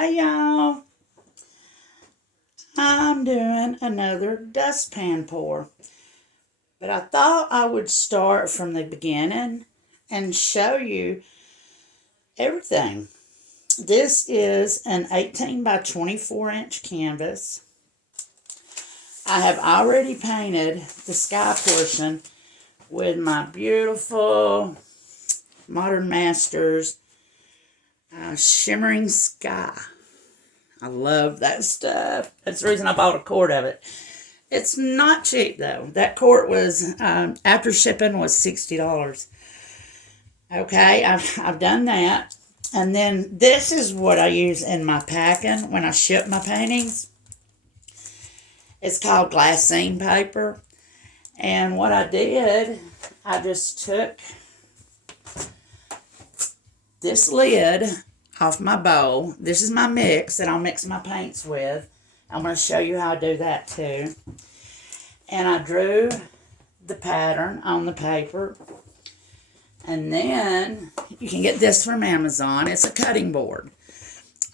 Hey y'all, I'm doing another dustpan pour, but I thought I would start from the beginning and show you everything. This is an 18 by 24 inch canvas. I have already painted the sky portion with my beautiful Modern Masters shimmering sky. I love that stuff. That's the reason I bought a quart of it. It's not cheap though. That quart was, after shipping, was $60. Okay, I've done that. And then this is what I use in my packing when I ship my paintings. It's called glassine paper. And what I did, I just took this lid off my bowl. This is my mix that I'll mix my paints with. I'm going to show you how I do that too. And I drew the pattern on the paper. And then you can get this from Amazon. It's a cutting board.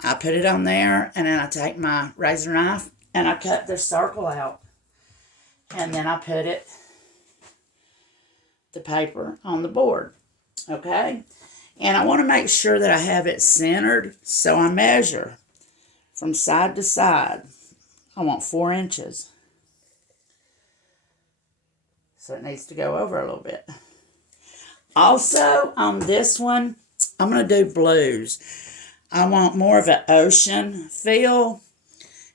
I put it on there, and then I take my razor knife and I cut this circle out. And then I put the paper on the board. Okay? And I want to make sure that I have it centered, so I measure from side to side. I want 4 inches. So it needs to go over a little bit. Also, on this one, I'm going to do blues. I want more of an ocean feel.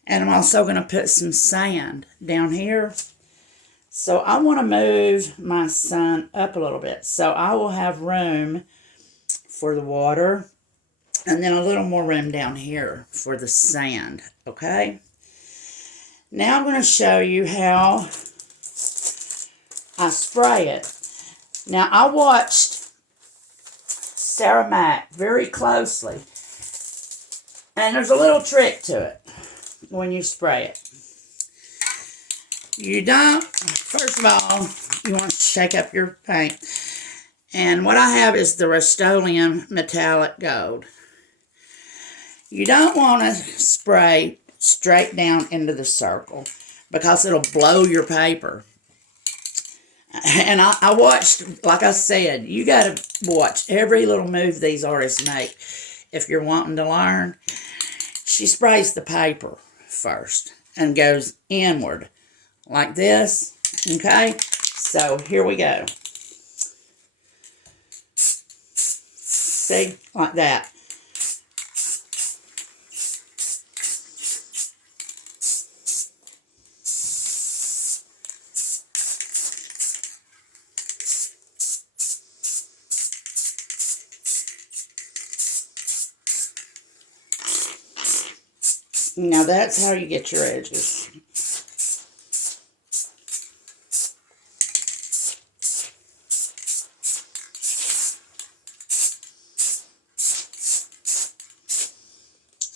And I'm also going to put some sand down here. So I want to move my sun up a little bit. So I will have room for the water, and then a little more room down here for the sand, okay? Now I'm going to show you how I spray it. Now, I watched Sarah Mack very closely, and there's a little trick to it when you spray it. You don't, first of all, you want to shake up your paint. And what I have is the Rust-Oleum Metallic Gold. You don't want to spray straight down into the circle because it'll blow your paper. And I watched, like I said, you got to watch every little move these artists make if you're wanting to learn. She sprays the paper first and goes inward like this, okay? So here we go. See, like that. Now that's how you get your edges.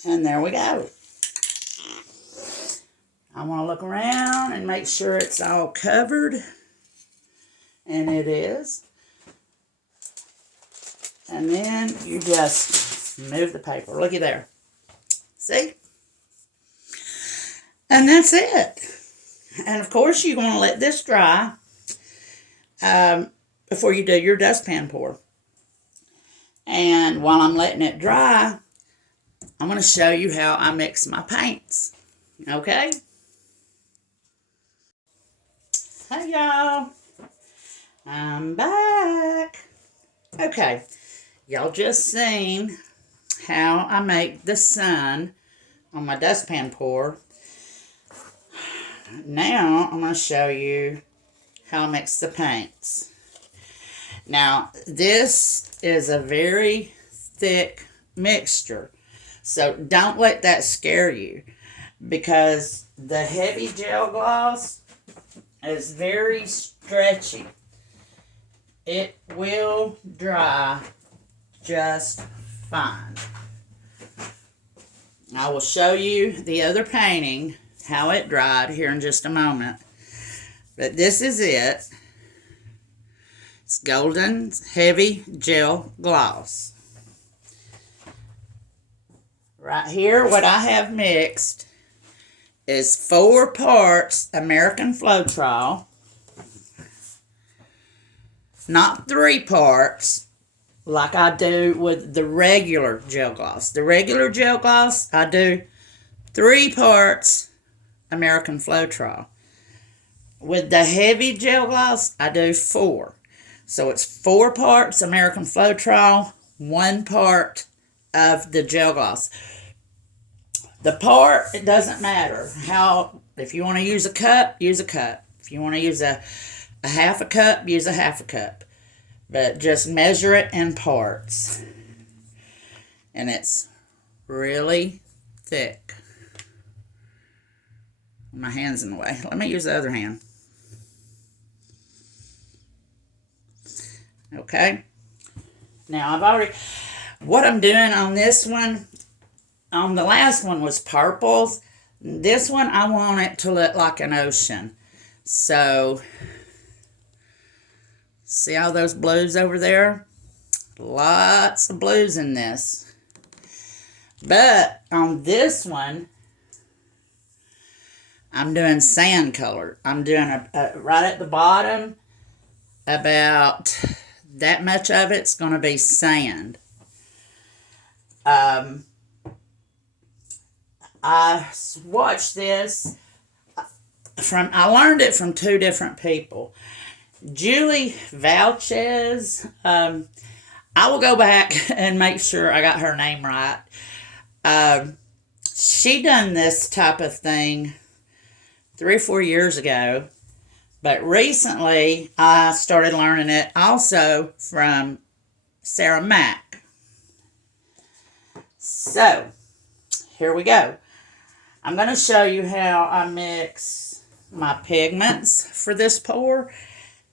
And there we go. I want to look around and make sure it's all covered. And it is. And then you just move the paper. Looky there. See? And that's it. And of course you're going to let this dry before you do your dustpan pour. And while I'm letting it dry, I'm going to show you how I mix my paints. Okay? Hey y'all. I'm back. Okay. Y'all just seen how I make the sun on my dustpan pour. Now I'm going to show you how I mix the paints. Now this is a very thick mixture. So don't let that scare you, because the heavy gel gloss is very stretchy. It will dry just fine. I will show you the other painting, how it dried, here in just a moment. But this is it. It's golden heavy gel gloss. Right here, what I have mixed is 4 parts American Floetrol, not 3 parts like I do with the regular gel gloss. The regular gel gloss, I do 3 parts American Floetrol. With the heavy gel gloss, I do 4. So it's 4 parts American Floetrol, 1 part of the gel gloss. The part, it doesn't matter how. If you want to use a cup, use a cup. If you want to use a half a cup, use a half a cup. But just measure it in parts. And it's really thick. My hand's in the way. Let me use the other hand. Okay. Now what I'm doing on this one, on the last one was purples. This one, I want it to look like an ocean. So, see all those blues over there? Lots of blues in this. But on this one, I'm doing sand color. I'm doing right at the bottom, about that much of it's going to be sand. I watched this I learned it from 2 different people. Julie Valchez, I will go back and make sure I got her name right. She done this type of thing 3 or 4 years ago, but recently I started learning it also from Sarah Mack. So, here we go. I'm going to show you how I mix my pigments for this pour,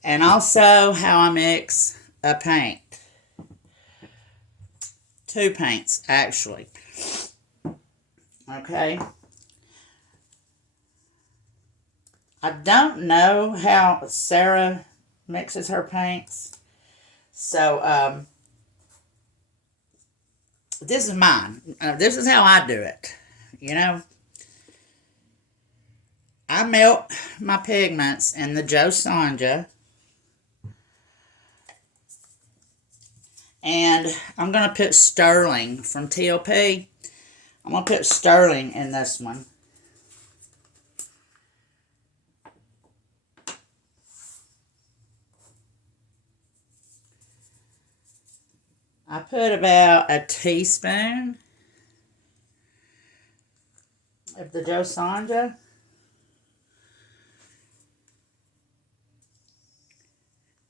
and also how I mix a paint. 2 paints, actually. Okay. I don't know how Sarah mixes her paints. So, this is mine. This is how I do it. You know, I melt my pigments in the Joe Sonja. And I'm going to put sterling from TLP. I'm going to put sterling in this one. I put about a teaspoon of the Joe Sonja.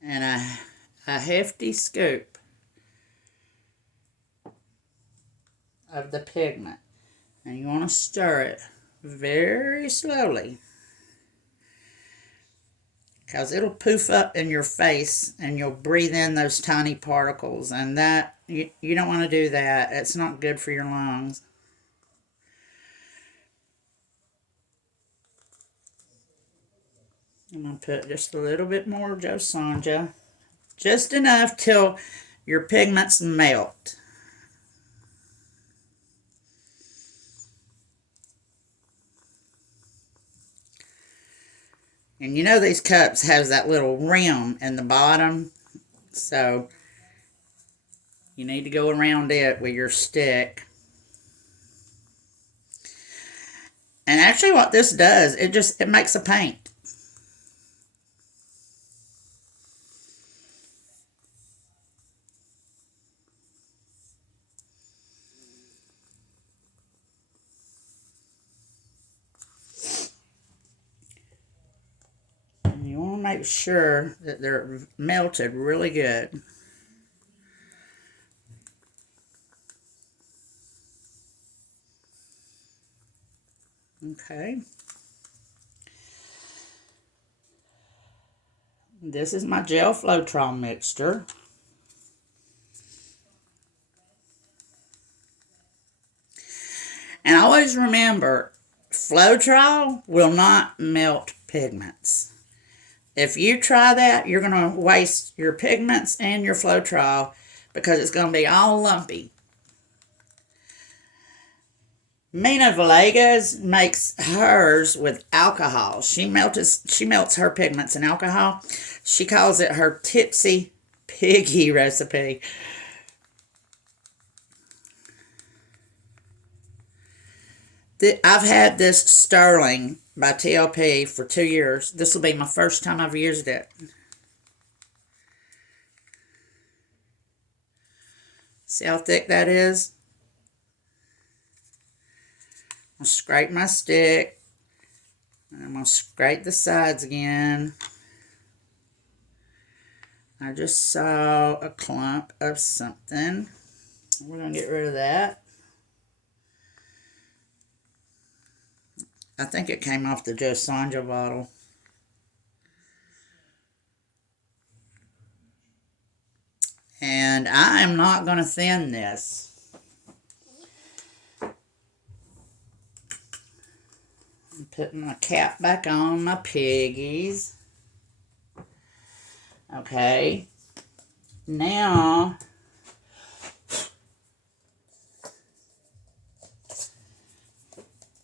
And a hefty scoop of the pigment. And you want to stir it very slowly, because it'll poof up in your face and you'll breathe in those tiny particles, and that you don't want to do that. It's not good for your lungs. I'm going to put just a little bit more Joe Sonja, just enough till your pigments melt. And you know these cups has that little rim in the bottom, so you need to go around it with your stick. And actually what this does, it makes a paint. You want to make sure that they're melted really good. Okay. This is my gel Floetrol mixture. And always remember, Floetrol will not melt pigments. If you try that, you're going to waste your pigments and your Floetrol, because it's going to be all lumpy. Mina Villegas makes hers with alcohol. She melts her pigments in alcohol. She calls it her Tipsy Piggy recipe. I've had this Sterling by TLP for 2 years. This will be my first time I've used it. See how thick that is? I'll scrape my stick. And I'm going to scrape the sides again. I just saw a clump of something. We're going to get rid of that. I think it came off the Joe Sanja bottle. And I am not going to thin this. I'm putting my cap back on my piggies. Okay. Now,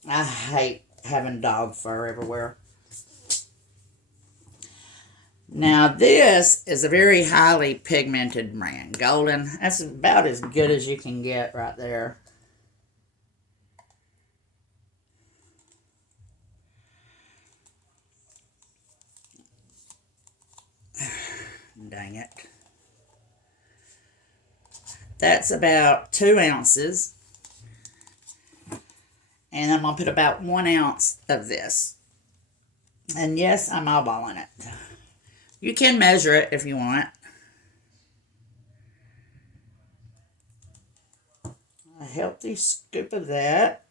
I hate having dog fur everywhere. Now this is a very highly pigmented brand. Golden. That's about as good as you can get right there. Dang it. That's about 2 ounces. And I'm going to put about 1 ounce of this. And yes, I'm eyeballing it. You can measure it if you want. A healthy scoop of that.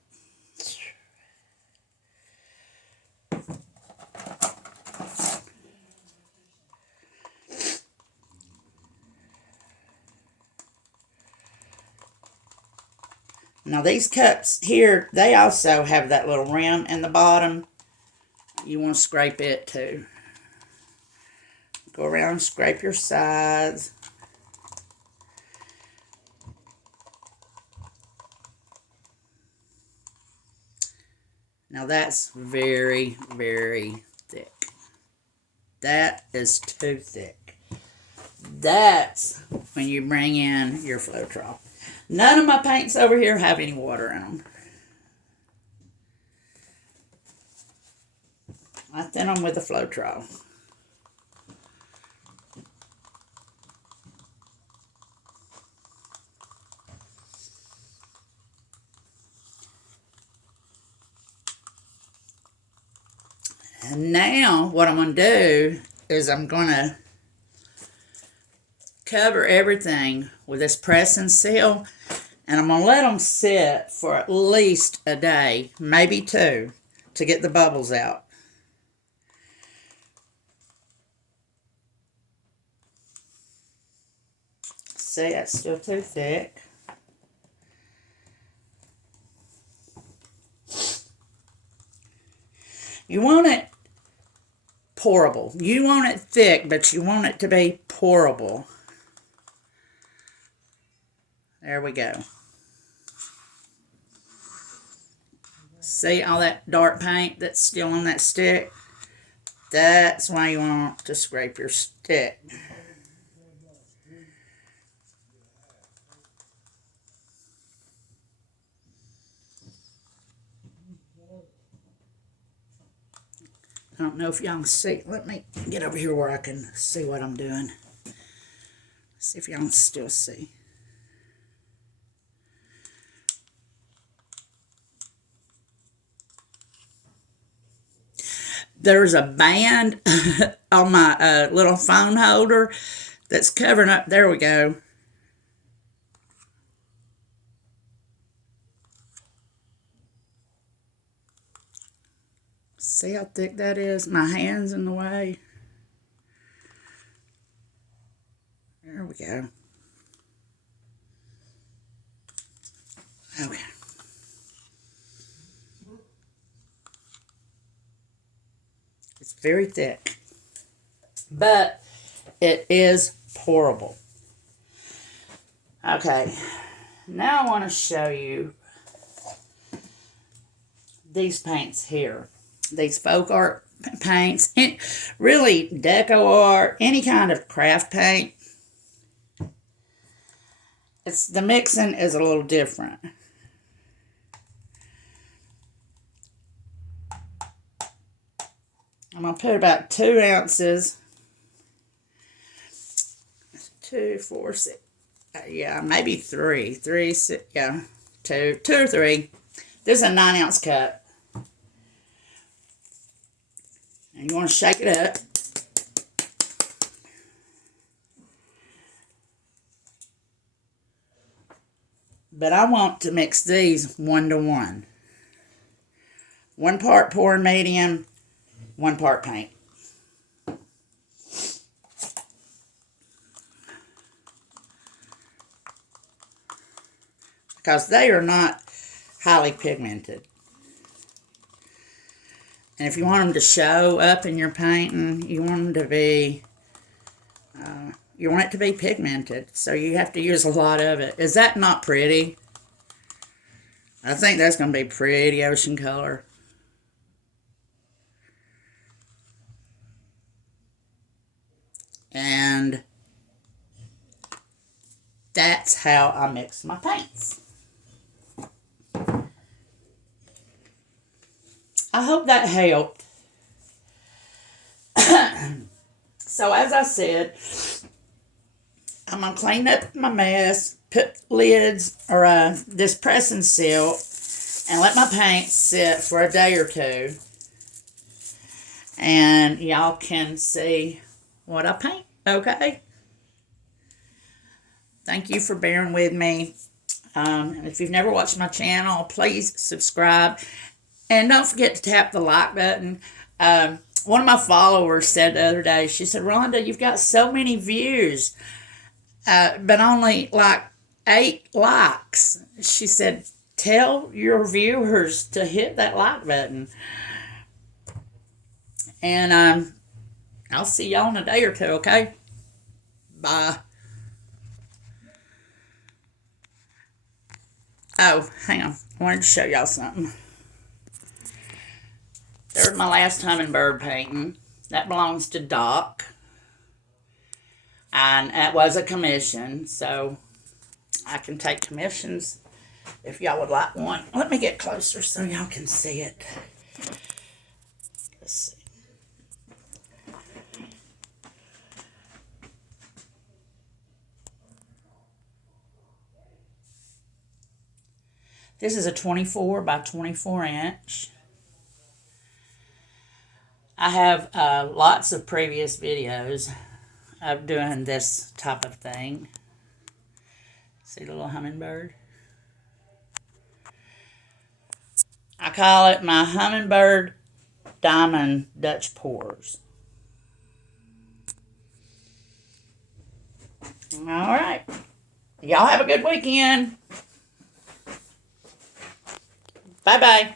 Now these cups here, they also have that little rim in the bottom. You want to scrape it too. Go around and scrape your sides. Now that's very, very thick. That is too thick. That's when you bring in your Floetrol. None of my paints over here have any water in them. I thin them with the Floetrol. And now what I'm going to do is I'm going to cover everything with this press and seal, and I'm going to let them sit for at least a day, maybe 2, to get the bubbles out. See, that's still too thick. You want it pourable. You want it thick, but you want it to be pourable. There we go. See all that dark paint that's still on that stick? That's why you want to scrape your stick. I don't know if y'all can see. Let me get over here where I can see what I'm doing. See if y'all can still see. There's a band on my little phone holder that's covering up. There we go. See how thick that is? My hand's in the way. There we go. Okay. It's very thick, but it is pourable. Okay, now I want to show you these paints here. These folk art paints. And really, deco art, any kind of craft paint. The mixing is a little different. I'm going to put about 2 ounces. 2, 4, 6. Yeah, maybe 3. 3, 6, yeah. 2 or 3. This is a 9-ounce cup. And you want to shake it up. But I want to mix these 1 to 1. 1 part pour medium, 1 part paint. Because they are not highly pigmented. And if you want them to show up in your painting, you want them to be, you want it to be pigmented. So you have to use a lot of it. Is that not pretty? I think that's going to be pretty ocean color. And that's how I mix my paints. I hope that helped. So as I said, I'm going to clean up my mess, put lids or this press and seal, and let my paint sit for a day or 2. And y'all can see what I paint, okay? Thank you for bearing with me. If you've never watched my channel, please subscribe. And don't forget to tap the like button. One of my followers said the other day, she said, Rhonda, you've got so many views, but only like 8 likes. She said, tell your viewers to hit that like button. And I'll see y'all in a day or 2, okay? Bye. Oh, hang on. I wanted to show y'all something. There's my last hummingbird painting. That belongs to Doc. And that was a commission, so I can take commissions if y'all would like one. Let me get closer so y'all can see it. Let's see. This is a 24 by 24 inch. I have lots of previous videos of doing this type of thing. See the little hummingbird? I call it my hummingbird diamond Dutch pours. All right. Y'all have a good weekend. Bye-bye.